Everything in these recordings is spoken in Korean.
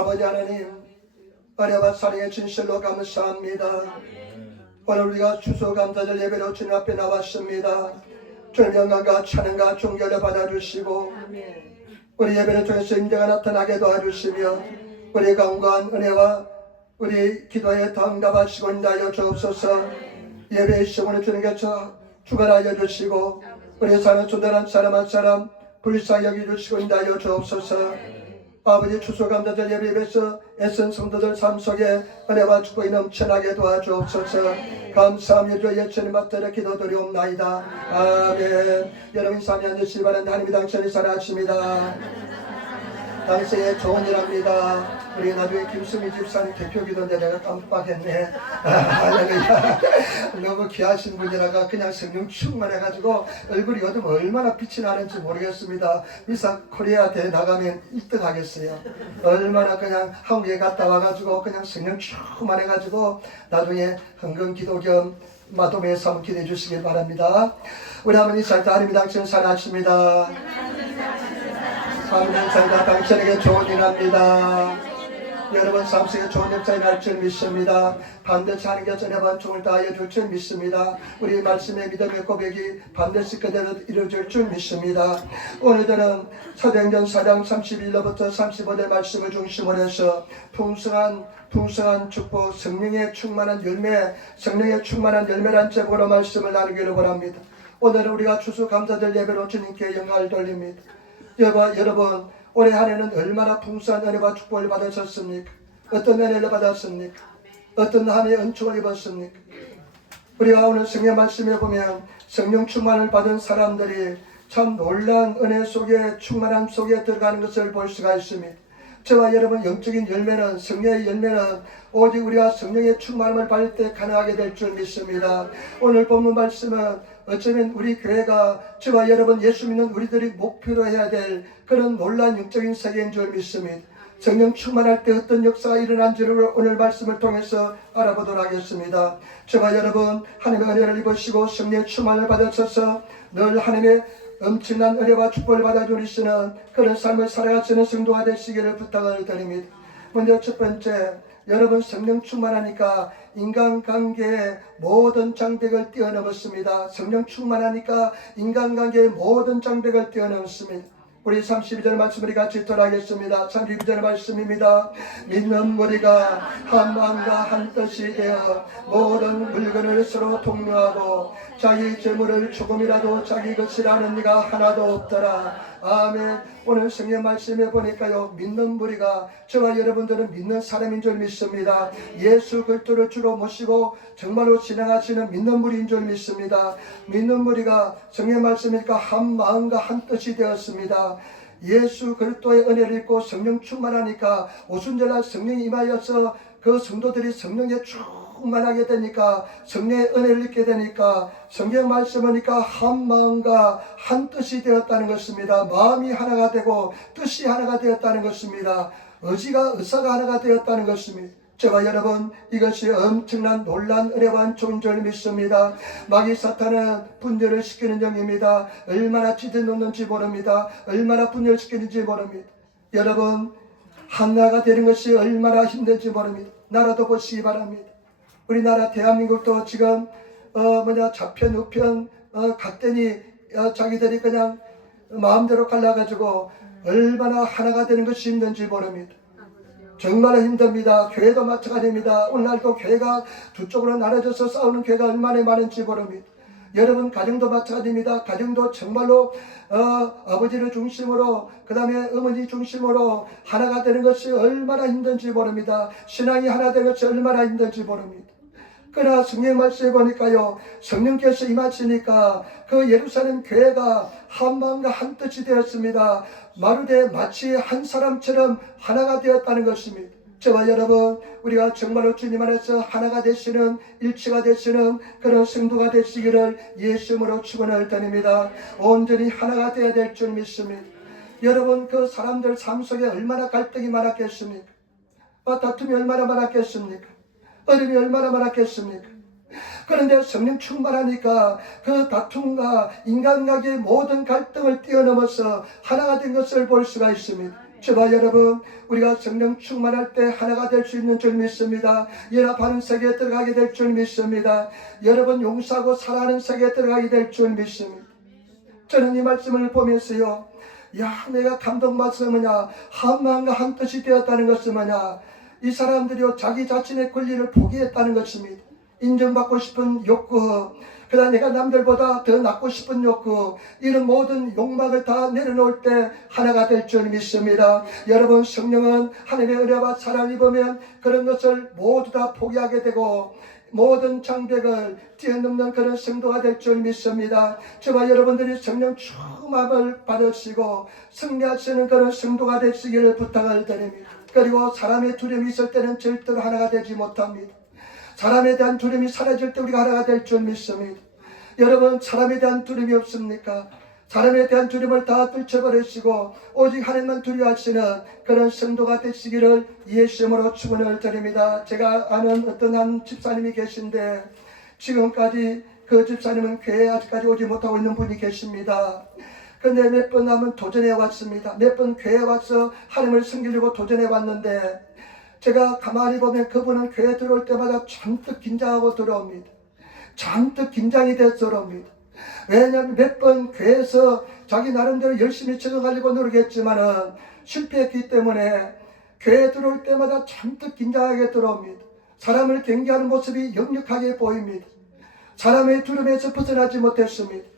아버지 하나님, 은혜와 사랑의 진실로 감사합니다. 오늘 우리가 추수감사절 예배로 주님 앞에 나왔습니다. 주님 영광과 찬양과 존경을 받아주시고 우리 예배를 통해서 임재가 나타나게 도와주시며 우리 강구한 은혜와 우리 기도에 더 응답하시고 인도하여 주옵소서. 예배의 시간을 주님께서 주관하여 주시고 우리 사는 소단한 사람 한 사람 불쌍히 여겨주시고 인도하여 주옵소서. 아버지 추수감사절 예배에서 애쓴 성도들 삶 속에 은혜와 축복이 넘쳐나게 도와주옵소서. 감사하며 주의 예천을 맡들어 기도드리옵나이다. 아멘. 여러분 삶이 앉으시기 바랍니다. 하나님이 당신을 사랑하십니다. 당신의 좋은 일 합니다. 우리 나중에 김수미 집사님 대표기도인데 내가 깜빡했네. 할렐루야. 너무 귀하신 분이라가 그냥 성령 충만해가지고 얼굴이 요즘 얼마나 빛이 나는지 모르겠습니다. 미사 코리아 대회 나가면 1등 하겠어요. 얼마나 그냥 한국에 갔다 와가지고 그냥 성령 충만해가지고 나중에 헌금 기도 겸 마도매에 삼 기도해 주시길 바랍니다. 우리 아버님 살다 하나님 당신을 사랑하십니다. 아버님 살다 당신에게 좋은 일 합니다. 여러분 삶 속에 좋은 역사가 날 줄 믿습니다. 반드시 하나님께 전해반 총을 다하여 줄 줄 믿습니다. 우리 말씀의 믿음의 고백이 반드시 그대로 이루어질 줄 믿습니다. 오늘들은 사도행전 4장 31절부터 35절 말씀을 중심으로 해서 풍성한 축복, 성령의 충만한 열매란 제목으로 말씀을 나누기를 원합니다. 오늘은 우리가 추수감사절 예배로 주님께 영광을 돌립니다. 여러분 올해 한 해는 얼마나 풍성한 은혜와 축복을 받으셨습니까? 어떤 은혜를 받았습니까? 어떤 하나님의 은총을 입었습니까? 우리가 오늘 성경 말씀에 보면 성령 충만을 받은 사람들이 참 놀라운 은혜 속에 충만함 속에 들어가는 것을 볼 수가 있습니다. 저와 여러분 영적인 열매는 성령의 열매는 오직 우리가 성령의 충만함을 받을 때 가능하게 될 줄 믿습니다. 오늘 본문 말씀은 어쩌면 우리 교회가 저와 여러분 예수 믿는 우리들이 목표로 해야 될 그런 놀라운 영적인 세계인 줄 믿습니다. 성령 충만할 때 어떤 역사가 일어난지를 오늘 말씀을 통해서 알아보도록 하겠습니다. 저와 여러분 하나님의 은혜를 입으시고 성령의 충만을 받으셔서 늘 하나님의 엄청난 은혜와 축복을 받아 누리시는 그런 삶을 살아가시는 성도가 되시기를 부탁을 드립니다. 먼저 첫 번째, 여러분 성령 충만하니까 인간관계의 모든 장벽을 뛰어넘었습니다. 성령 충만하니까 인간관계의 모든 장벽을 뛰어넘었습니다. 우리 32절 말씀을 같이 돌아가겠습니다. 32절 말씀입니다. 믿는 무리가 한 마음과 한 뜻이 되어 모든 물건을 서로 동료하고 자기 재물을 조금이라도 자기 것이라는 이가 하나도 없더라. 아멘. 오늘 성경 말씀에 보니까요, 믿는 무리가 저와 여러분들은 믿는 사람인 줄 믿습니다. 예수 그리스도를 주로 모시고 정말로 진행하시는 믿는 무리인 줄 믿습니다. 믿는 무리가 성경 말씀이니까 한 마음과 한 뜻이 되었습니다. 예수 그리스도의 은혜를 입고 성령 충만하니까 오순절날 성령이 임하여서 그 성도들이 성령에 충만하게 되니까 성령의 은혜를 입게 되니까 성경 말씀이니까 한 마음과 한 뜻이 되었다는 것입니다. 마음이 하나가 되고 뜻이 하나가 되었다는 것입니다. 의사가 하나가 되었다는 것입니다. 저와 여러분 이것이 엄청난 놀란 은혜와 좋은 줄 믿습니다. 마귀 사탄은 분열을 시키는 영입니다. 얼마나 지대 놓는지 모릅니다. 얼마나 분열을 시키는지 모릅니다. 여러분 하나가 되는 것이 얼마나 힘든지 모릅니다. 나라도 보시기 바랍니다. 우리나라 대한민국도 지금 좌편 우편 갔더니 자기들이 그냥 마음대로 갈라가지고 얼마나 하나가 되는 것이 힘든지 모릅니다. 정말 힘듭니다. 교회도 마찬가지입니다. 오늘날도 교회가 두 쪽으로 나눠져서 싸우는 교회가 얼마나 많은지 모릅니다. 여러분 가정도 마찬가지입니다. 가정도 정말로 아버지를 중심으로 그 다음에 어머니 중심으로 하나가 되는 것이 얼마나 힘든지 모릅니다. 신앙이 하나 되는 것이 얼마나 힘든지 모릅니다. 그러나 성경 말씀에 보니까요, 성령께서 임하시니까 그 예루살렘 교회가 한 마음과 한 뜻이 되었습니다. 마르되 마치 한 사람처럼 하나가 되었다는 것입니다. 저와 여러분 우리가 정말로 주님 안에서 하나가 되시는 일치가 되시는 그런 성도가 되시기를 예수님으로 축원을 드립니다. 온전히 하나가 되어야 될 줄 믿습니다. 여러분 그 사람들 삶 속에 얼마나 갈등이 많았겠습니까? 다툼이 얼마나 많았겠습니까? 어려움이 얼마나 많았겠습니까? 그런데 성령 충만하니까 그 다툼과 인간관계의 모든 갈등을 뛰어넘어서 하나가 된 것을 볼 수가 있습니다. 저와 여러분, 우리가 성령 충만할 때 하나가 될 수 있는 줄 믿습니다. 연합하는 세계에 들어가게 될 줄 믿습니다. 여러분, 용서하고 사랑하는 세계에 들어가게 될 줄 믿습니다. 저는 이 말씀을 보면서요, 내가 감동받아서 뭐냐, 한 마음과 한 뜻이 되었다는 것은 뭐냐, 이 사람들이요, 자기 자신의 권리를 포기했다는 것입니다. 인정받고 싶은 욕구, 그러나 내가 남들보다 더 낫고 싶은 욕구, 이런 모든 욕망을 다 내려놓을 때 하나가 될 줄 믿습니다. 여러분, 성령은 하나님의 은혜와 사랑을 입으면 그런 것을 모두 다 포기하게 되고 모든 장벽을 뛰어넘는 그런 성도가 될 줄 믿습니다. 저와 여러분들이 성령 충만을 받으시고 승리하시는 그런 성도가 되시기를 부탁을 드립니다. 그리고 사람의 두려움이 있을 때는 절대로 하나가 되지 못합니다. 사람에 대한 두려움이 사라질 때 우리가 하나가 될 줄 믿습니다. 여러분, 사람에 대한 두려움이 없습니까? 사람에 대한 두려움을 다 떨쳐버리시고 오직 하나님만 두려워하시는 그런 성도가 되시기를 예수님으로 축원을 드립니다. 제가 아는 어떤 한 집사님이 계신데 지금까지 그 집사님은 교회에 아직까지 오지 못하고 있는 분이 계십니다. 근데 몇 번 하면 도전해 왔습니다. 몇 번 교회에 와서 하나님을 섬기려고 도전해 왔는데 제가 가만히 보면 그분은 교회 들어올 때마다 잔뜩 긴장하고 들어옵니다. 잔뜩 긴장이 돼서 들어옵니다. 왜냐하면 몇 번 교회에서 자기 나름대로 열심히 적응하려고 노력했지만은 실패했기 때문에 교회 들어올 때마다 잔뜩 긴장하게 들어옵니다. 사람을 경계하는 모습이 역력하게 보입니다. 사람의 두려움에서 벗어나지 못했습니다.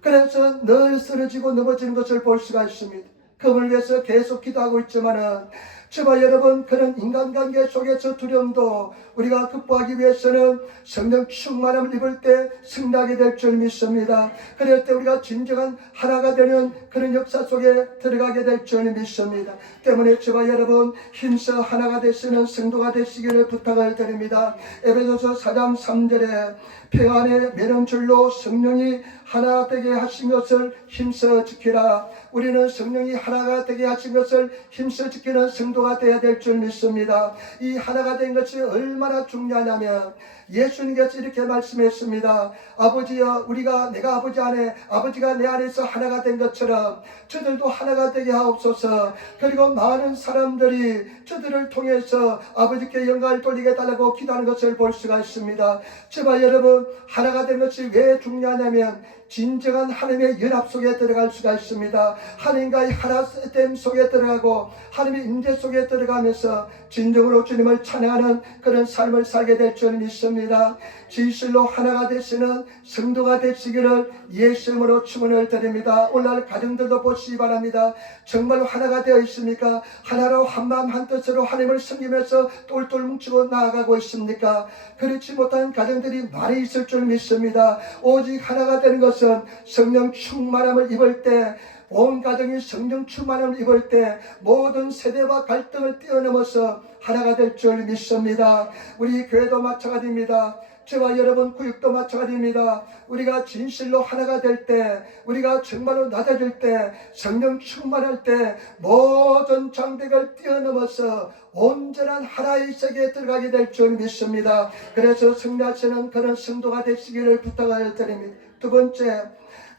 그래서 늘 쓰러지고 넘어지는 것을 볼 수가 있습니다. 그분을 위해서 계속 기도하고 있지만은 저와 여러분, 그런 인간관계 속에서 두려움도 우리가 극복하기 위해서는 성령 충만함을 입을 때 승리하게 될 줄 믿습니다. 그럴 때 우리가 진정한 하나가 되는 그런 역사 속에 들어가게 될 줄 믿습니다. 때문에 저와 여러분, 힘써 하나가 되시는 성도가 되시기를 부탁을 드립니다. 에베소서 4장 3절에 평안의 매력줄로 성령이 하나 되게 하신 것을 힘써 지키라. 우리는 성령이 하나가 되게 하신 것을 힘써 지키는 성도가 되어야 될 줄 믿습니다. 이 하나가 된 것이 얼마나 중요하냐면 예수님께서 이렇게 말씀했습니다. 아버지여, 내가 아버지 안에, 아버지가 내 안에서 하나가 된 것처럼 저들도 하나가 되게 하옵소서. 그리고 많은 사람들이 저들을 통해서 아버지께 영광을 돌리게 달라고 기도하는 것을 볼 수가 있습니다. 제발 여러분, 하나가 된 것이 왜 중요하냐면 진정한 하나님의 연합 속에 들어갈 수가 있습니다. 하나님과의 하나됨 속에 들어가고 하나님의 임재 속에 들어가면서 진정으로 주님을 찬양하는 그런 삶을 살게 될 줄 믿습니다. 진실로 하나가 되시는 성도가 되시기를 예수님으로 축원을 드립니다. 오늘날 가정들도 보시기 바랍니다. 정말 하나가 되어 있습니까? 하나로 한마음 한뜻으로 하나님을 섬기면서 똘똘 뭉치고 나아가고 있습니까? 그렇지 못한 가정들이 많이 있을 줄 믿습니다. 오직 하나가 되는 것은 성령 충만함을 입을 때, 온 가정이 성령 충만함을 입을 때 모든 세대와 갈등을 뛰어넘어서 하나가 될 줄 믿습니다. 우리 교회도 마찬가지입니다. 저와 여러분 구육도 마찬가지입니다. 우리가 진실로 하나가 될 때, 우리가 정말로 낮아질 때, 성령 충만할 때 모든 장벽을 뛰어넘어서 온전한 하나의 세계에 들어가게 될 줄 믿습니다. 그래서 승리하시는 그런 성도가 되시기를 부탁을 드립니다. 두 번째,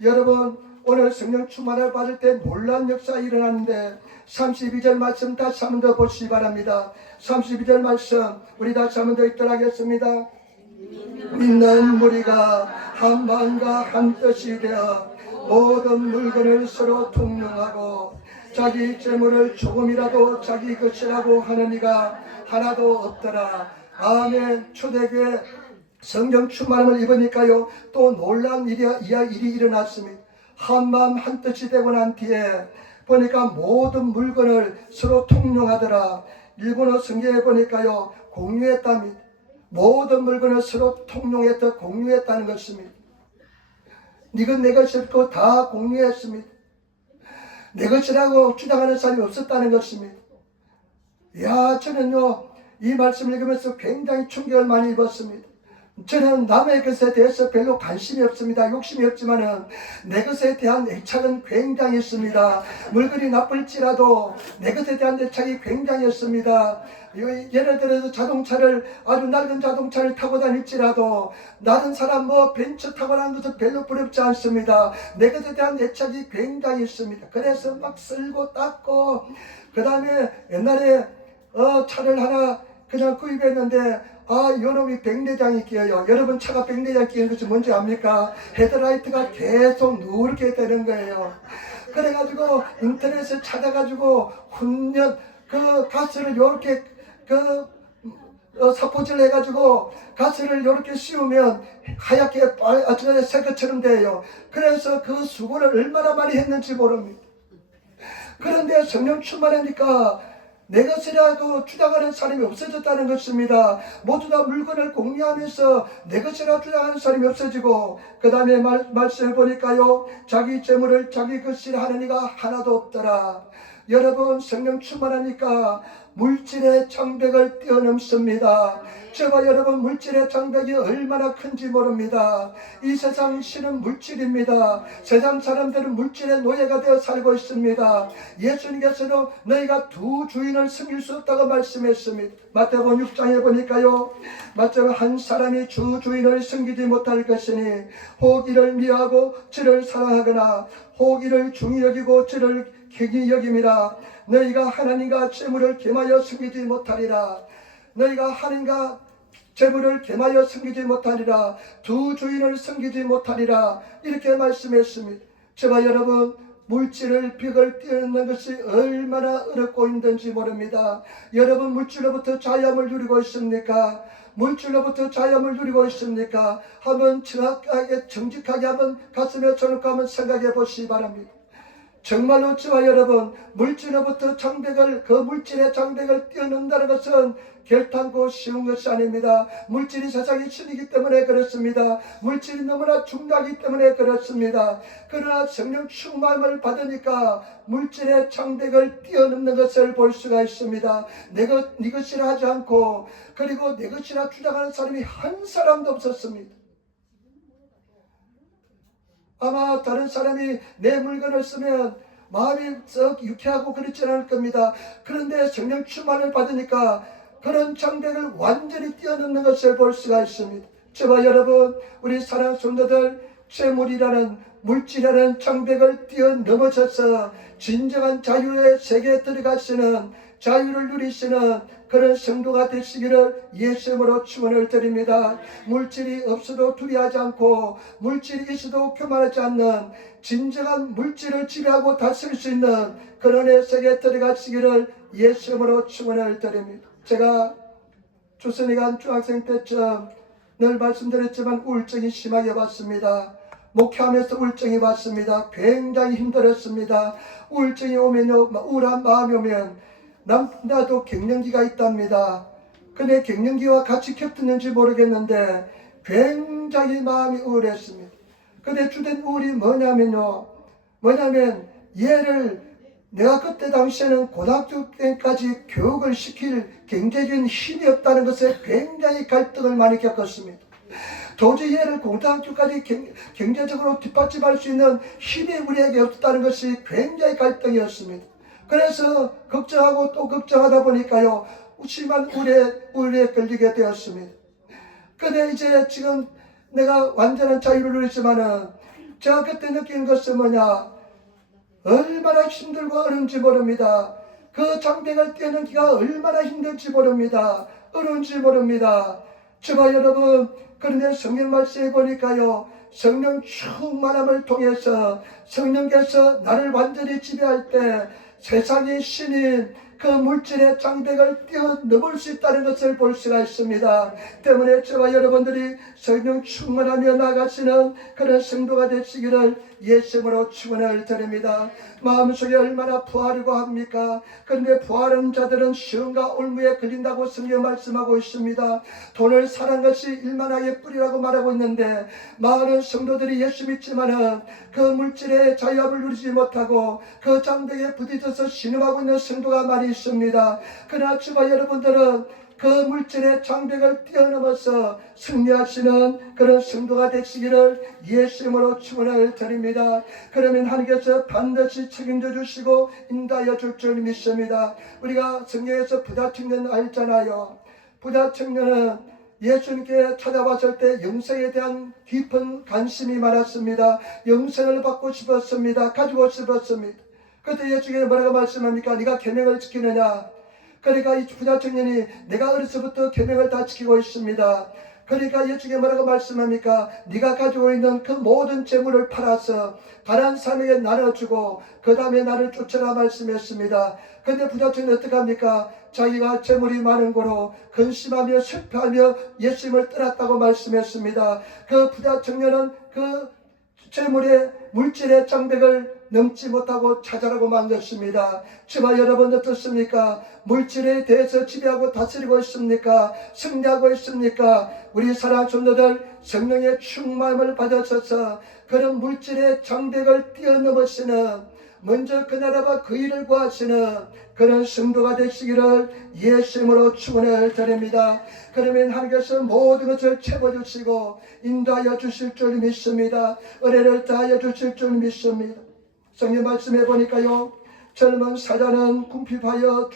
여러분 오늘 성령 충만을 받을 때 놀라운 역사가 일어나는데 32절 말씀 다시 한 번 더 보시기 바랍니다. 32절 말씀 우리 다시 한 번 더 읽도록 하겠습니다. 믿는 무리가 한 마음과 한 뜻이 되어 모든 물건을 서로 통용하고 자기 재물을 조금이라도 자기 것이라고 하는 이가 하나도 없더라. 아멘. 초대교회 성령 충만함을 입으니까요 또 놀라운 일이 일어났습니다. 한마음 한뜻이 되고 난 뒤에 보니까 모든 물건을 서로 통용하더라. 일본어 성경에 보니까요 공유했답니다. 모든 물건을 서로 통용했다, 공유했다는 것입니다. 이건 내 것이었고 다 공유했습니다. 내 것이라고 주장하는 사람이 없었다는 것입니다. 저는요 이 말씀을 읽으면서 굉장히 충격을 많이 입었습니다. 저는 남의 것에 대해서 별로 관심이 없습니다. 욕심이 없지만은 내 것에 대한 애착은 굉장히 있습니다. 물건이 나쁠지라도 내 것에 대한 애착이 굉장히 있습니다. 예를 들어서 자동차를, 아주 낡은 자동차를 타고 다닐지라도 다른 사람 벤츠 타고 다니는 것은 별로 부럽지 않습니다. 내 것에 대한 애착이 굉장히 있습니다. 그래서 막 쓸고 닦고, 그 다음에 옛날에 차를 하나 그냥 구입했는데 요놈이 백내장이 끼어요. 여러분, 차가 백내장 끼는 것이 뭔지 압니까? 헤드라이트가 계속 누렇게 되는 거예요. 그래가지고 인터넷에 찾아가지고 훈연 가스를 요렇게 사포질 해가지고 가스를 요렇게 씌우면 하얗게 새 것처럼 돼요. 그래서 그 수고를 얼마나 많이 했는지 모릅니다. 그런데 성령 충만하니까 내 것이라고 주장하는 사람이 없어졌다는 것입니다. 모두 다 물건을 공유하면서 내 것이라 주장하는 사람이 없어지고, 그 다음에 말씀을 보니까요, 자기 재물을 자기 것이라 하는 이가 하나도 없더라. 여러분, 성령 충만하니까 물질의 장벽을 뛰어넘습니다. 저와 여러분, 물질의 장벽이 얼마나 큰지 모릅니다. 이 세상 신은 물질입니다. 세상 사람들은 물질의 노예가 되어 살고 있습니다. 예수님께서도 너희가 두 주인을 섬길 수 없다고 말씀했습니다. 마태복음 6장에 보니까요, 마태복음 한 사람이 주 주인을 섬기지 못할 것이니 혹 이를 미워하고 저를 사랑하거나 혹 이를 중히 여기고 저를 격히 여김이라. 너희가 하나님과 재물을 겸하여 섬기지 못하리라. 너희가 하나님과 재물을 겸하여 섬기지 못하리라. 두 주인을 섬기지 못하리라. 이렇게 말씀했습니다. 저와 여러분, 물질을 벽을 뛰어넘는 것이 얼마나 어렵고 힘든지 모릅니다. 여러분, 물질로부터 자유함을 누리고 있습니까? 물질로부터 자유함을 누리고 있습니까? 한번 정직하게 한번 가슴에 쳐놓고 한번 생각해 보시기 바랍니다. 정말로 저와 여러분, 물질로부터 그 물질의 장벽을 뛰어넘는다는 것은 결탄코 쉬운 것이 아닙니다. 물질이 세상의 신이기 때문에 그렇습니다. 물질이 너무나 중요하기 때문에 그렇습니다. 그러나 성령 충만을 받으니까 물질의 장벽을 뛰어넘는 것을 볼 수가 있습니다. 네 것이라 하지 않고, 그리고 내 것이라 주장하는 사람이 한 사람도 없었습니다. 아마 다른 사람이 내 물건을 쓰면 마음이 썩 유쾌하고 그렇지 않을 겁니다. 그런데 성령 충만을 받으니까 그런 장벽을 완전히 뛰어넘는 것을 볼 수가 있습니다. 저와 여러분, 우리 사랑하는 성도들, 재물이라는 물질이라는 장벽을 뛰어넘어져서 진정한 자유의 세계에 들어가시는, 자유를 누리시는 그런 성도가 되시기를 예수님으로 축원을 드립니다. 물질이 없어도 두려워하지 않고 물질이 있어도 교만하지 않는, 진정한 물질을 지배하고 다스릴 수 있는 그런 의 세계에 들어가시기를 예수님으로 축원을 드립니다. 제가 조선이간 중학생 때쯤 늘 말씀드렸지만 우울증이 심하게 왔습니다. 목회하면서 우울증이 왔습니다. 굉장히 힘들었습니다. 우울증이 오면요, 우울한 마음이 오면 나도 갱년기가 있답니다. 근데 갱년기와 같이 겹쳤는지 모르겠는데 굉장히 마음이 우울했습니다. 근데 주된 우울이 뭐냐면 얘를 내가 그때 당시에는 고등학교 때까지 교육을 시킬 경제적인 힘이 없다는 것에 굉장히 갈등을 많이 겪었습니다. 도저히 얘를 고등학교까지 경제적으로 뒷받침할 수 있는 힘이 우리에게 없다는 것이 굉장히 갈등이었습니다. 그래서 걱정하고 또 걱정하다 보니까요, 심한 우울에 걸리게 되었습니다. 근데 이제 지금 내가 완전한 자유를 누리지만은 제가 그때 느낀 것은 뭐냐, 얼마나 힘들고 어려운지 모릅니다. 그 장벽을 뛰어넘기가 얼마나 힘든지 모릅니다. 어려운지 모릅니다. 저와 여러분, 그런데 성경 말씀에 보니까요, 성령 충만함을 통해서 성령께서 나를 완전히 지배할 때 세상의 신인 그 물질의 장벽을 뛰어넘을 수 있다는 것을 볼 수가 있습니다. 때문에 저와 여러분들이 성령 충만하며 나가시는 그런 성도가 되시기를 예수님으로 축원을 드립니다. 마음속에 얼마나 부하려고 합니까? 그런데 부하는 자들은 시험과 올무에 걸린다고 성경 말씀하고 있습니다. 돈을 사는 것이 일만하게 뿌리라고 말하고 있는데 많은 성도들이 예수 믿지만은 그 물질의 자유함을 누리지 못하고 그 장벽에 부딪혀서 신음하고 있는 성도가 많이 있습니다. 그러나 저와 여러분들은 그 물질의 장벽을 뛰어넘어서 승리하시는 그런 성도가 되시기를 예수님으로 축원을 드립니다. 그러면 하나님께서 반드시 책임져 주시고 인도하여 줄 줄 믿습니다. 우리가 성경에서 부자 청년 알잖아요. 부자 청년은 예수님께 찾아왔을 때 영생에 대한 깊은 관심이 많았습니다. 영생을 받고 싶었습니다. 가지고 싶었습니다. 그때 예수님께서 뭐라고 말씀합니까? 네가 계명을 지키느냐? 그러니까 이 부자 청년이 내가 어려서부터 계명을 다 지키고 있습니다. 그러니까 예수님께서 뭐라고 말씀합니까? 네가 가지고 있는 그 모든 재물을 팔아서 가난한 사람에게 나눠주고 그 다음에 나를 쫓아라 말씀했습니다. 근데 부자 청년이 어떻게 합니까? 자기가 재물이 많은 거로 근심하며 슬퍼하며 예수님을 떠났다고 말씀했습니다. 그 부자 청년은 그 재물의 물질의 장벽을 넘지 못하고 찾아라고 만졌습니다. 저와 여러분 어떻습니까? 물질에 대해서 지배하고 다스리고 있습니까? 승리하고 있습니까? 우리 사랑하는 성도들 성령의 충만함을 받으셔서 그런 물질의 장벽을 뛰어넘으시는 먼저 그 나라와 그 일을 구하시는 그런 성도가 되시기를 예수님으로 축원을 드립니다. 그러면 하나님께서 모든 것을 채워주시고 인도하여 주실 줄 믿습니다. 은혜를 다하여 주실 줄 믿습니다. 성경 말씀해 보니까요, 젊은 사자는 궁핍하여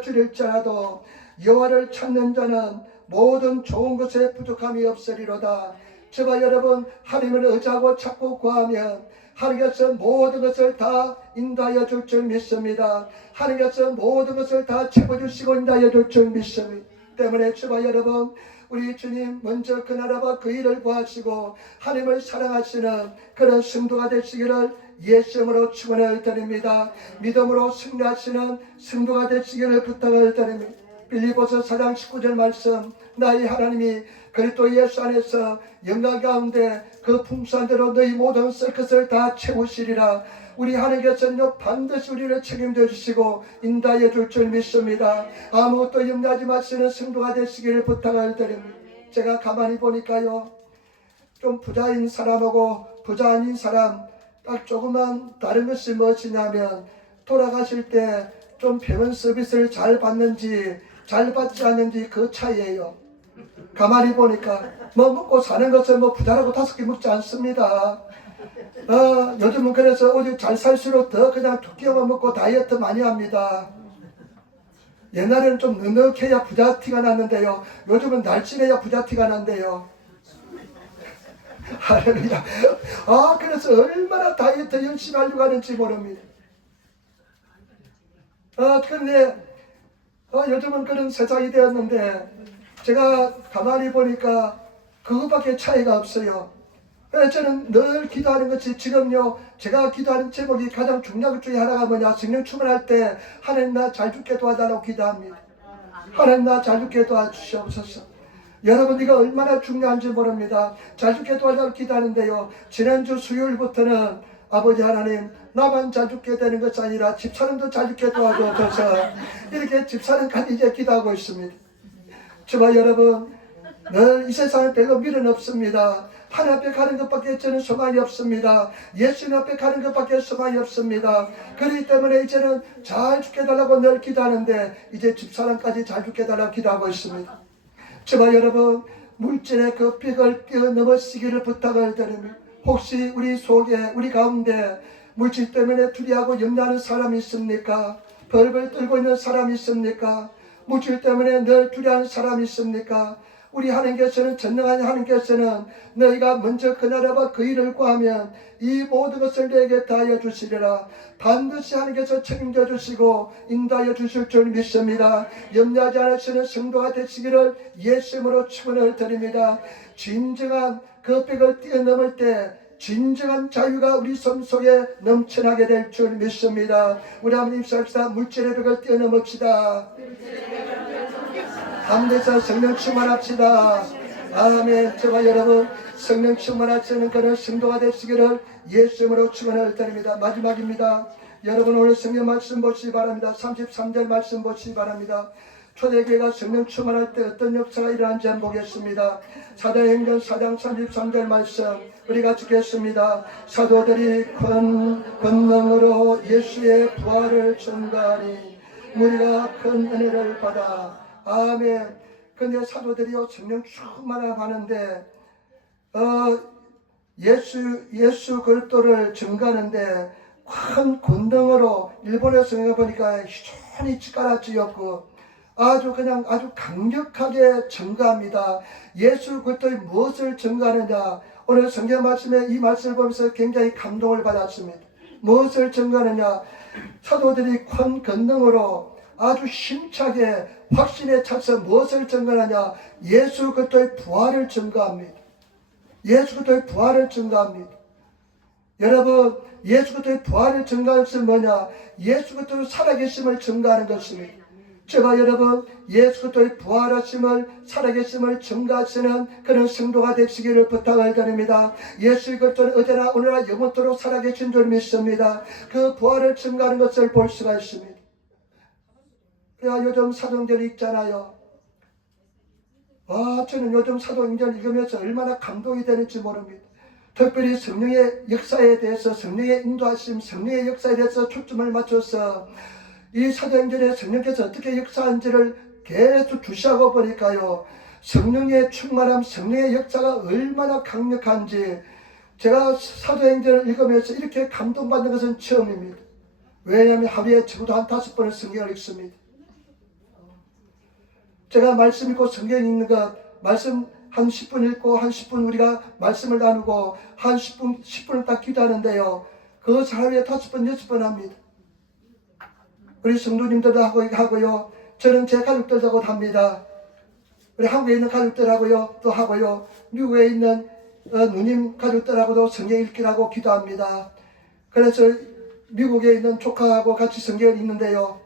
줄일지라도 여호와를 찾는 자는 모든 좋은 것에 부족함이 없으리로다. 저와 여러분 하나님을 의지하고 찾고 구하면 하나님께서 모든 것을 다 인도하여 줄 줄 믿습니다. 하나님께서 모든 것을 다 채워주시고 인도하여 줄 줄 믿습니다. 때문에 저와 여러분 우리 주님 먼저 그 나라와 그 일을 구하시고 하나님을 사랑하시는 그런 성도가 되시기를 예수님으로 축원을 드립니다. 믿음으로 승리하시는 성도가 되시기를 부탁을 드립니다. 빌립보서 4장 19절 말씀, 나의 하나님이 그리스도 예수 안에서 영광 가운데 그 풍성대로 너희 모든 쓸 것을 다 채우시리라. 우리 하나님께서는 반드시 우리를 책임져 주시고 인도하여 줄 줄 믿습니다. 아무것도 염려하지 마시는 성도가 되시기를 부탁을 드립니다. 제가 가만히 보니까요, 좀 부자인 사람하고 부자 아닌 사람 딱 조금만 다른 것이 무엇이냐면 돌아가실 때 좀 병원 서비스를 잘 받는지 잘 받지 않는지 그 차이예요. 가만히 보니까 뭐 먹고 사는 것은 뭐 부자라고 5개 먹지 않습니다. 요즘은 그래서 오직 잘 살수록 더 그냥 두끼만 먹고 다이어트 많이 합니다. 옛날에는 좀 넉넉해야 부자 티가 났는데요, 요즘은 날씬해야 부자 티가 난대요. 할렐루야. 그래서 얼마나 다이어트 열심히 하려고 하는지 모릅니다. 그런데 요즘은 그런 세상이 되었는데 제가 가만히 보니까 그것밖에 차이가 없어요. 그래서 저는 늘 기도하는 것이 지금요, 제가 기도하는 제목이 가장 중요한 것 중에 하나가 뭐냐, 성령 충만할 때 하나님 나 잘 죽게 도와달라고 기도합니다. 하나님 나 잘 죽게 도와주시옵소서. 여러분 이거 얼마나 중요한지 모릅니다. 잘 죽게 도와달라고 기도하는데요, 지난주 수요일부터는 아버지 하나님 나만 잘 죽게 되는 것이 아니라 집사람도 잘 죽게 도와주셔서 이렇게 집사람까지 이제 기도하고 있습니다. 저와 여러분 늘 이 세상에 별로 미련 없습니다. 하나님 앞에 가는 것밖에 저는 소망이 없습니다. 예수님 앞에 가는 것밖에 소망이 없습니다. 그렇기 때문에 이제는 잘 죽게 달라고 늘 기도하는데 이제 집사람까지 잘 죽게 달라고 기도하고 있습니다. 저와 여러분 물질의 그 벽을 뛰어넘으시기를 부탁을 드립니다. 혹시 우리 속에 우리 가운데 물질 때문에 두려워하고 염려하는 사람이 있습니까? 벌벌 떨고 있는 사람이 있습니까? 물질 때문에 늘 두려워하는 사람이 있습니까? 우리 하나님께서는, 전능한 하나님께서는 너희가 먼저 그 나라와 그 일을 구하면 이 모든 것을 내게 다하여 주시리라. 반드시 하나님께서 책임져 주시고 인도하여 주실 줄 믿습니다. 염려하지 않으시는 성도가 되시기를 예수님으로 축원을 드립니다. 진정한 그 벽을 뛰어넘을 때 진정한 자유가 우리 삶 속에 넘쳐나게 될 줄 믿습니다. 우리 한번 입시합시다. 물질의 벽을 뛰어넘읍시다. 감대사 성령 충만합시다. 아멘. 저와 여러분 성령 충만하시는 그런 성도가 되시기를 예수님으로 축원을 드립니다. 마지막입니다. 여러분 오늘 성경 말씀 보시기 바랍니다. 33절 말씀 보시기 바랍니다. 초대교회가 성령 충만할 때 어떤 역사가 일어난지 한번 보겠습니다. 사도행전 4장 33절 말씀 우리가 듣겠습니다. 사도들이 권능으로 예수의 부활을 전가하니 우리가 큰 은혜를 받아. 아멘. 근데 사도들이요 성령 충만함 하는데 예수 그리스도를 증거하는데 큰 권능으로 일본의 성경을 보니까 희존히 찌까라찌였고 아주 강력하게 증거합니다. 예수 그리스도의 무엇을 증거하느냐. 오늘 성경 말씀에 이 말씀을 보면서 굉장히 감동을 받았습니다. 무엇을 증거하느냐. 사도들이 큰 권능으로 아주 힘차게 확신에 차서 무엇을 증거하느냐. 예수 그리스도의 부활을 증거합니다. 예수 그리스도의 부활을 증거합니다. 여러분, 예수 그리스도의 부활을 증거하는 것은 뭐냐? 예수 그리스도의 살아계심을 증거하는 것입니다. 제가 여러분 예수 그리스도의 부활하심을 살아계심을 증거하시는 그런 성도가 되시기를 부탁을 드립니다. 예수 그리스도는 어제나 오늘나 영원토록 살아계신 줄 믿습니다. 그 부활을 증거하는 것을 볼 수가 있습니다. 그래야 요즘 사도행전 있잖아요. 저는 요즘 사도행전 읽으면서 얼마나 감동이 되는지 모릅니다. 특별히 성령의 역사에 대해서, 성령의 인도하심, 성령의 역사에 대해서 초점을 맞춰서 이 사도행전에 성령께서 어떻게 역사한지를 계속 주시하고 보니까요, 성령의 충만함, 성령의 역사가 얼마나 강력한지 제가 사도행전을 읽으면서 이렇게 감동받는 것은 처음입니다. 왜냐하면 하루에 적어도 한 5번은 성경을 읽습니다. 제가 말씀 읽고 성경 읽는 것, 말씀 한 10분 읽고 한 10분 우리가 말씀을 나누고 한 10분을 딱 기도하는데요, 그것을 하루에 5번, 6번 합니다. 우리 성도님들도 하고요. 저는 제 가족들하고도 합니다. 우리 한국에 있는 가족들하고요. 또 하고요. 미국에 있는 누님 가족들하고도 성경 읽기라고 기도합니다. 그래서 미국에 있는 조카하고 같이 성경을 읽는데요.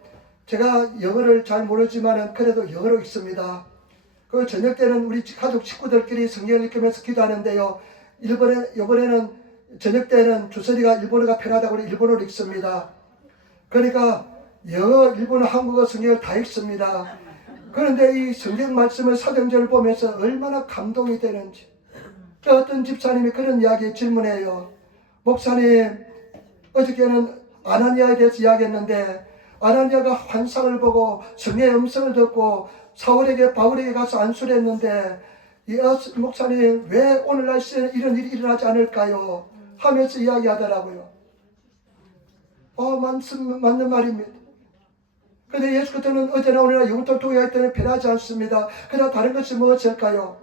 제가 영어를 잘 모르지만 그래도 영어로 읽습니다. 그 저녁 때는 우리 가족 식구들끼리 성경을 읽으면서 기도하는데요. 이번에는 저녁 때는 주설이가 일본어가 편하다고 일본어로 읽습니다. 그러니까 영어, 일본어, 한국어 성경을 다 읽습니다. 그런데 이 성경 말씀을 사도행전을 보면서 얼마나 감동이 되는지. 어떤 집사님이 그런 이야기 질문해요. 목사님, 어저께는 아나니아에 대해서 이야기했는데 아나니아가 환상을 보고 성령의 음성을 듣고 바울에게 가서 안수를 했는데 목사님 왜 오늘날 시대에 이런 일이 일어나지 않을까요? 하면서 이야기하더라고요. 맞는 말입니다. 그런데 예수 그리스도는 어제나 오늘나 영원토록 동행하기 때문에 변하지 않습니다. 그러나 다른 것이 무엇일까요?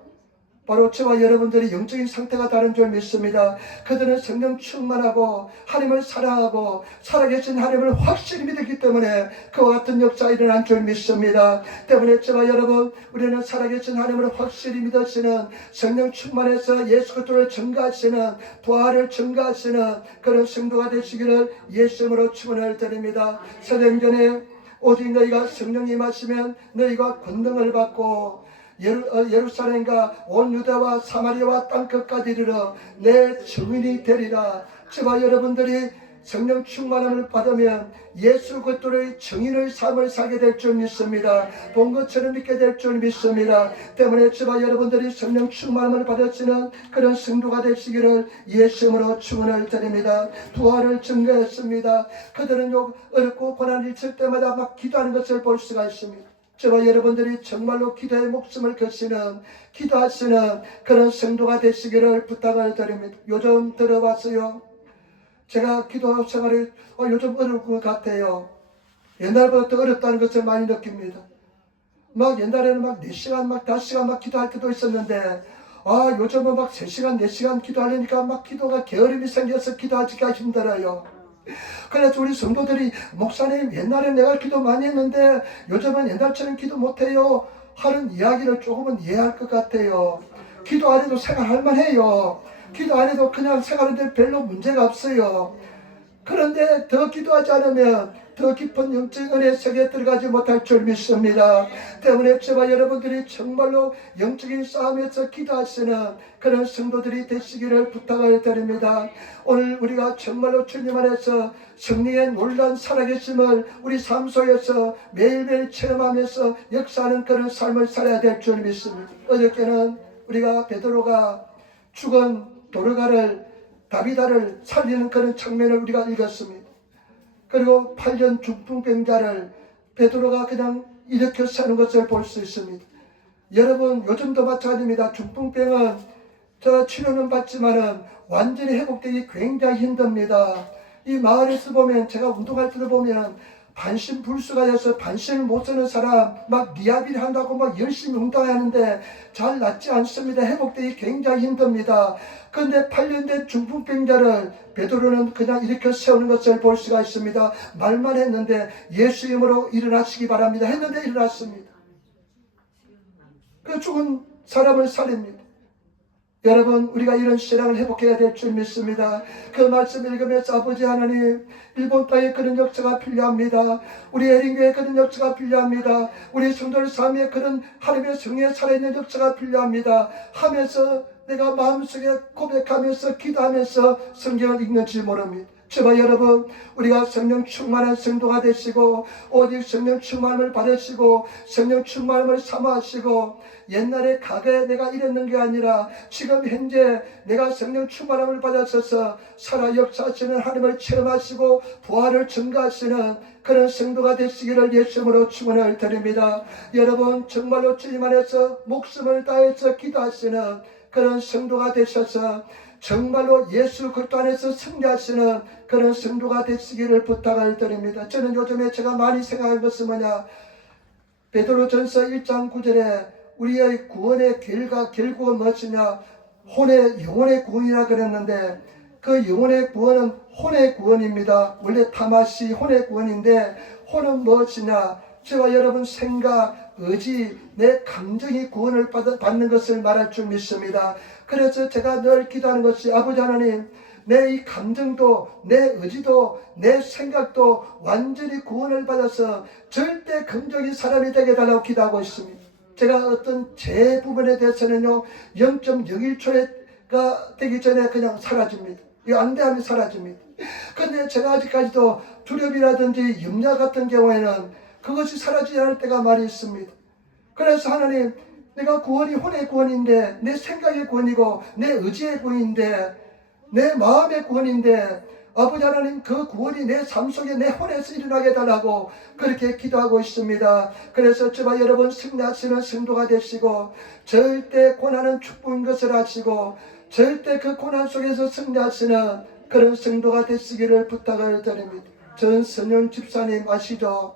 바로 저와 여러분들의 영적인 상태가 다른 줄 믿습니다. 그들은 성령 충만하고 하나님을 사랑하고 살아계신 하나님을 확실히 믿었기 때문에 그와 같은 역사가 일어난 줄 믿습니다. 때문에 저와 여러분, 우리는 살아계신 하나님을 확실히 믿으시는, 성령 충만해서 예수 그리스도를 증거하시는, 부활을 증거하시는 그런 성도가 되시기를 예수 이름으로 축원을 드립니다. 사도행전에 오직 너희가 성령이 임하시면 너희가 권능을 받고 예루살렘과 온 유다와 사마리아와 땅끝까지 이르러 내 증인이 되리라. 저와 여러분들이 성령 충만함을 받으면 예수 그리스도의 증인의 삶을 살게 될 줄 믿습니다. 본 것처럼 믿게 될 줄 믿습니다. 때문에 저와 여러분들이 성령 충만함을 받으시는 그런 성도가 되시기를 예수 이름으로 축원을 드립니다. 부활을 증거했습니다. 그들은 어렵고 고난이 있을 때마다 막 기도하는 것을 볼 수가 있습니다. 저와 여러분들이 정말로 기도의 목숨을 거시는, 기도하시는 그런 성도가 되시기를 부탁을 드립니다. 요즘 들어봤어요. 제가 기도 생활이 요즘 어려울 것 같아요. 옛날보다 더 어렵다는 것을 많이 느낍니다. 옛날에는 4시간, 5시간 기도할 때도 있었는데, 요즘은 3시간, 4시간 기도하려니까 기도가 게으름이 생겨서 기도하기가 힘들어요. 그래서 우리 성도들이 목사님 옛날에 내가 기도 많이 했는데 요즘은 옛날처럼 기도 못해요 하는 이야기를 조금은 이해할 것 같아요. 기도 안 해도 생활할 만해요. 기도 안 해도 그냥 생활하는데 별로 문제가 없어요. 그런데 더 기도하지 않으면 더 깊은 영적 은혜 속에 들어가지 못할 줄 믿습니다. 때문에 저와 여러분들이 정말로 영적인 싸움에서 기도하시는 그런 성도들이 되시기를 부탁을 드립니다. 오늘 우리가 정말로 주님 안에서 성령의 놀라운 살아계심을 우리 삶 속에서 매일매일 체험하면서 역사하는 그런 삶을 살아야 될 줄 믿습니다. 어저께는 우리가 베드로가 죽은 도르가를, 다비다를 살리는 그런 장면을 우리가 읽었습니다. 그리고 8년 중풍병자를 베드로가 그냥 일으켜 사는 것을 볼 수 있습니다. 여러분, 요즘도 마찬가지입니다. 중풍병은 저 치료는 받지만은 완전히 회복되기 굉장히 힘듭니다. 이 마을에서 보면, 제가 운동할 때도 보면 반신불수가 돼서 반신을 못 쓰는 사람 막 리하비를 한다고 막 열심히 운동하는데 잘 낫지 않습니다. 회복되기 굉장히 힘듭니다. 그런데 8년 된 중풍병자를 베드로는 그냥 일으켜 세우는 것을 볼 수가 있습니다. 말만 했는데 예수 이름으로 일어나시기 바랍니다 했는데 일어났습니다. 그 죽은 사람을 살립니다. 여러분, 우리가 이런 신앙을 회복해야 될 줄 믿습니다. 그 말씀 읽으면서 아버지 하나님, 일본 땅에 그런 역사가 필요합니다. 우리 에린교에 그런 역사가 필요합니다. 우리 성도들 삶에 그런 하나님의 성령에 살아있는 역사가 필요합니다 하면서 내가 마음속에 고백하면서 기도하면서 성경을 읽는지 모릅니다. 제발 여러분, 우리가 성령 충만한 성도가 되시고 오직 성령 충만을 받으시고 성령 충만을 사모하시고 옛날에 과거에 내가 이랬는 게 아니라 지금 현재 내가 성령 충만함을 받아서서 살아 역사하시는 하나님을 체험하시고 부활을 증가하시는 그런 성도가 되시기를 예수님으로 축원을 드립니다. 여러분, 정말로 주님 안에서 목숨을 다해서 기도하시는 그런 성도가 되셔서 정말로 예수 그리스도 안에서 승리하시는 그런 성도가 되시기를 부탁을 드립니다. 저는 요즘에 제가 많이 생각한 것은 뭐냐, 베드로전서 1장 9절에 우리의 구원의 결국은 무엇이냐, 영혼의 구원이라 그랬는데 그 영혼의 구원은 혼의 구원입니다. 원래 타마시 혼의 구원인데 혼은 무엇이냐, 저와 여러분 생각, 의지, 내 감정이 구원을 받는 것을 말할 줄 믿습니다. 그래서 제가 늘 기도하는 것이, 아버지 하나님, 내 이 감정도 내 의지도 내 생각도 완전히 구원을 받아서 절대 긍정의 사람이 되게 달라고 기도하고 있습니다. 제가 어떤 제 부분에 대해서는요 0.01초가 되기 전에 그냥 사라집니다. 이거 안 돼 하면 사라집니다. 그런데 제가 아직까지도 두려움이라든지 염려 같은 경우에는 그것이 사라지지 않을 때가 많이 있습니다. 그래서 하나님, 내가 구원이 혼의 구원인데, 내 생각의 구원이고 내 의지의 구원인데, 내 마음의 구원인데, 아버지 하나님, 그 구원이 내 삶 속에 내 혼에서 일어나게 달라고 그렇게 기도하고 있습니다. 그래서 저와 여러분 승리하시는 성도가 되시고 절대 고난은 축복인 것을 아시고 절대 그 고난 속에서 승리하시는 그런 성도가 되시기를 부탁을 드립니다. 전선영 집사님 아시죠?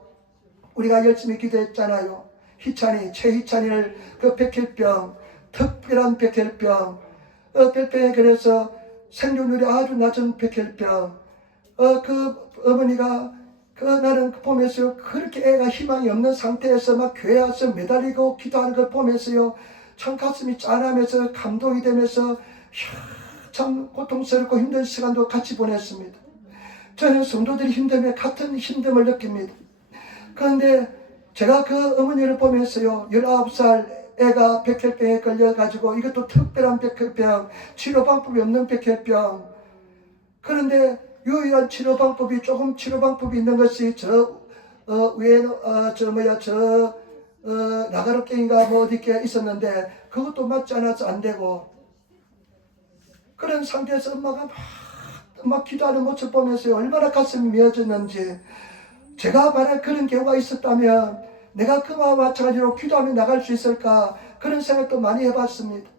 우리가 열심히 기도했잖아요. 최희찬이를 그 백혈병, 특별한 백혈병, 백혈병에 그래서 생존율이 아주 낮은 백혈병, 그 어머니가 나는 보면서요, 그렇게 애가 희망이 없는 상태에서 막 교회 와서 매달리고 기도하는 걸 보면서요, 참 가슴이 짠하면서 감동이 되면서 참 고통스럽고 힘든 시간도 같이 보냈습니다. 저는 성도들이 힘듦에 같은 힘듦을 느낍니다. 그런데 제가 그 어머니를 보면서요, 19살 애가 백혈병에 걸려가지고, 이것도 특별한 백혈병, 치료 방법이 없는 백혈병. 그런데 유일한 치료 방법이, 조금 치료 방법이 있는 것이 나가로깽인가 뭐 어디께 있었는데 그것도 맞지 않아서 안 되고, 그런 상태에서 엄마가 막 기도하는 모습 보면서요, 얼마나 가슴이 미어졌는지. 제가 만약 그런 경우가 있었다면 내가 그와 마찬가지로 기도하며 나갈 수 있을까, 그런 생각도 많이 해봤습니다.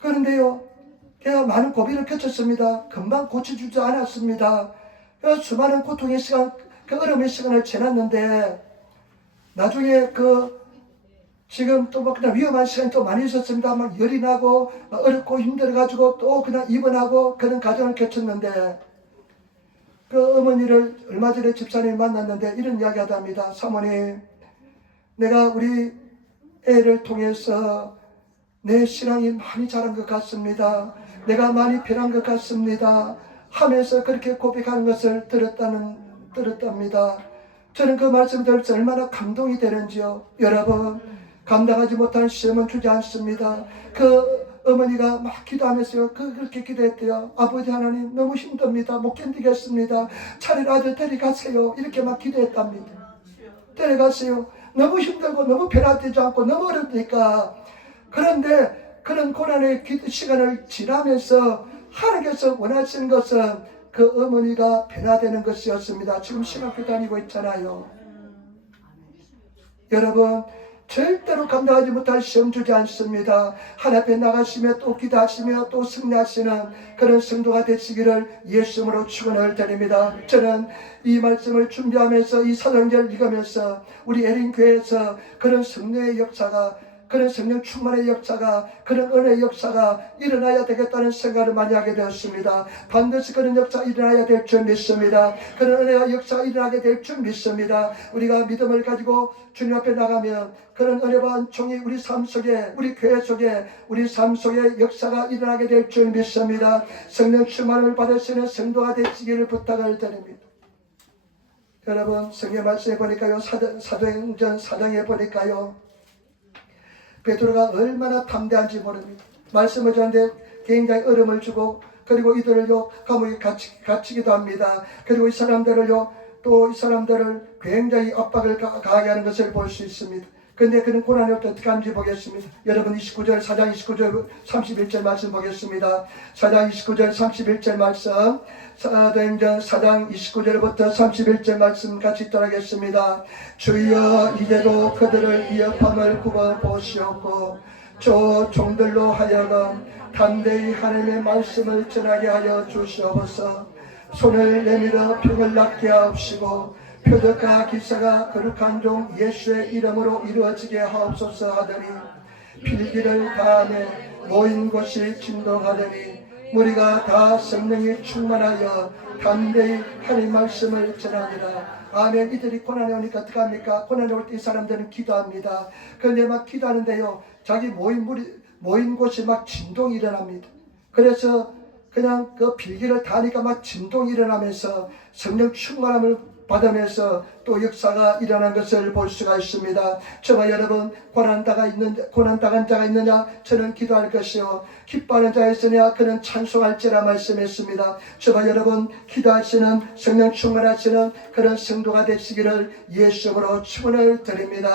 그런데요, 제가 많은 고비를 거쳤습니다. 금방 고쳐주지 않았습니다. 수많은 고통의 시간, 그 어려움의 시간을 지났는데 나중에 지금 또 그냥 위험한 시간이 또 많이 있었습니다. 막 열이 나고 어렵고 힘들어가지고 또 그냥 입원하고 그런 과정을 거쳤는데, 그 어머니를 얼마 전에 집사님이 만났는데 이런 이야기 하답니다. 사모님, 내가 우리 애를 통해서 내 신앙이 많이 자란 것 같습니다. 내가 많이 변한 것 같습니다 하면서 그렇게 고백하는 것을 들었답니다. 저는 그 말씀을 들으면서 얼마나 감동이 되는지요. 여러분, 감당하지 못한 시험은 주지 않습니다. 그 어머니가 막 기도하면서요, 그렇게 기도했대요. 아버지 하나님, 너무 힘듭니다. 못 견디겠습니다. 차라리 아들 데려가세요. 이렇게 막 기도했답니다. 데려가세요. 너무 힘들고 너무 변화되지 않고 너무 어렵니까. 그런데 그런 고난의 기도 시간을 지나면서 하나님께서 원하시는 것은 그 어머니가 변화되는 것이었습니다. 지금 신학교 다니고 있잖아요. 여러분, 절대로 감당하지 못할 시험 주지 않습니다. 하나님 앞에 나가시며 또 기도하시며 또 승리하시는 그런 성도가 되시기를 예수님으로 축원을 드립니다. 저는 이 말씀을 준비하면서 이 사도행전을 읽으면서 우리 에린교회에서 그런 성령의 역사가, 그런 성령 충만의 역사가, 그런 은혜의 역사가 일어나야 되겠다는 생각을 많이 하게 되었습니다. 반드시 그런 역사가 일어나야 될 줄 믿습니다. 그런 은혜와 역사가 일어나게 될 줄 믿습니다. 우리가 믿음을 가지고 주님 앞에 나가면 그런 은혜와 은총이 우리 삶 속에, 우리 교회 속에, 우리 삶 속에 역사가 일어나게 될 줄 믿습니다. 성령 충만을 받으시는 성도가 되시기를 부탁을 드립니다. 여러분, 성경 말씀에 보니까요, 사도행전 4장에 보니까요, 베드로가 얼마나 담대한지 모릅니다. 말씀을 전하는데 굉장히 얼음을 주고, 그리고 이들을요 감옥에 갇히기도 합니다. 그리고 이 사람들을요, 또 이 사람들을 굉장히 압박을 가하게 하는 것을 볼 수 있습니다. 그런데 그런 고난이 어떻게 하는지 보겠습니다. 여러분 29절, 4장 29절 31절 말씀 보겠습니다. 4장 29절 31절 말씀, 사도행전 4장 29절부터 31절 말씀 같이 따라하겠습니다. 주여, 이제도 그들을 위협함을 굽어 보시옵고 저 종들로 하여금 담대히 하나님의 말씀을 전하게 하여 주시옵소서. 손을 내밀어 병을 낫게 하옵시고 표적과 기사가 거룩한 종 예수의 이름으로 이루어지게 하옵소서 하더니 필기를 다하며 모인 곳이 진동하더니 우리가 다 성령이 충만하여 담대히 하나님 말씀을 전하니라. 아멘. 이들이 고난에 오니까 어떻게 합니까? 고난에 올 때 이 사람들은 기도합니다. 그런데 막 기도하는데요, 자기 모인 곳이 막 진동이 일어납니다. 그래서 그냥 그 필기를 다하니까 막 진동이 일어나면서 성령 충만함을 받으면서 또 역사가 일어난 것을 볼 수가 있습니다. 저와 여러분, 고난당한 자가 있느냐? 저는 기도할 것이요 기뻐하는 자가 있으냐? 그는 찬송할지라 말씀했습니다. 저와 여러분, 기도하시는 성령 충만하시는 그런 성도가 되시기를 예수님으로 축원을 드립니다.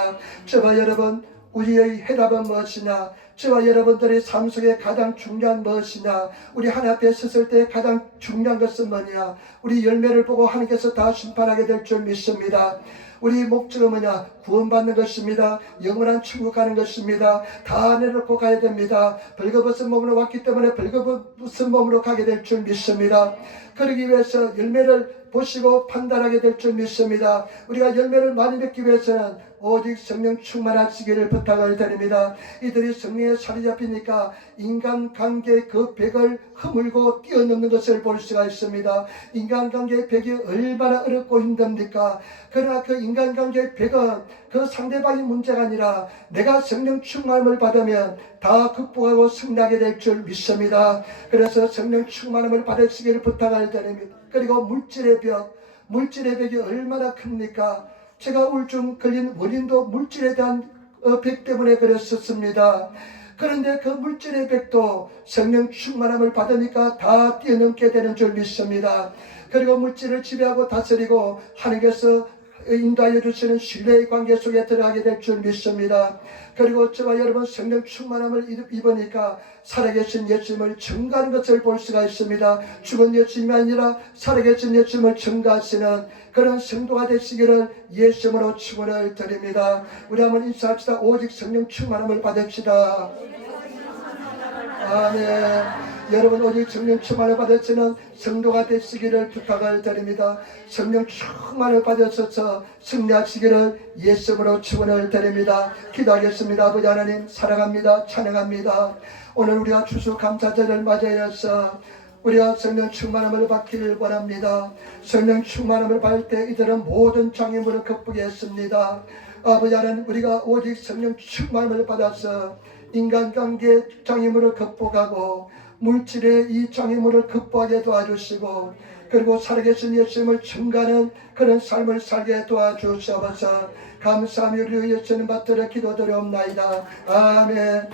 저와 여러분, 우리의 해답은 무엇이냐? 저와 여러분들의 삶 속에 가장 중요한 무엇이냐? 우리 하나님 앞에 섰을 때 가장 중요한 것은 뭐냐? 우리 열매를 보고 하나님께서 다 심판하게 될 줄 믿습니다. 우리 목적은 뭐냐? 구원받는 것입니다. 영원한 천국 가는 것입니다. 다 내놓고 가야 됩니다. 벌거벗은 몸으로 왔기 때문에 벌거벗은 몸으로 가게 될 줄 믿습니다. 그러기 위해서 열매를 보시고 판단하게 될 줄 믿습니다. 우리가 열매를 많이 맺기 위해서는 오직 성령 충만하시기를 부탁을 드립니다. 이들이 성령에 사로잡히니까 인간관계의 그 벽을 허물고 뛰어넘는 것을 볼 수가 있습니다. 인간관계의 벽이 얼마나 어렵고 힘듭니까? 그러나 그 인간관계의 벽은 그 상대방이 문제가 아니라 내가 성령 충만함을 받으면 다 극복하고 승리하게 될 줄 믿습니다. 그래서 성령 충만함을 받으시기를 부탁을 드립니다. 그리고 물질의 벽이 얼마나 큽니까? 제가 우울증 걸린 원인도 물질에 대한 벽 때문에 그랬었습니다. 그런데 그 물질의 벽도 성령 충만함을 받으니까 다 뛰어넘게 되는 줄 믿습니다. 그리고 물질을 지배하고 다스리고 하나님께서 인도하여 주시는 신뢰의 관계 속에 들어가게 될 줄 믿습니다. 그리고 저와 여러분 성령 충만함을 입으니까 살아계신 예수님을 증거하는 것을 볼 수가 있습니다. 죽은 예수님이 아니라 살아계신 예수님을 증거하시는 그런 성도가 되시기를 예수님으로 축원을 드립니다. 우리 한번 인사합시다. 오직 성령 충만함을 받읍시다. 아멘. 여러분, 오직 성령 충만을 받으시는 성도가 되시기를 부탁을 드립니다. 성령 충만을 받으셔서 승리하시기를 예수님으로 축원을 드립니다. 기도하겠습니다. 아버지 하나님, 사랑합니다. 찬양합니다. 오늘 우리가 추수감사절을 맞이하여서 우리가 성령 충만함을 받기를 원합니다. 성령 충만함을 받을 때 이들은 모든 장애물을 극복했습니다. 아버지 하나님, 우리가 오직 성령 충만함을 받아서 인간관계 장애물을 극복하고 물질의 이 장애물을 극복하게 도와주시고 그리고 살아계신 예수님을 증거하는 그런 삶을 살게 도와주시옵소서. 감사하며 우리 예수님 받들어 기도드리옵나이다. 아멘.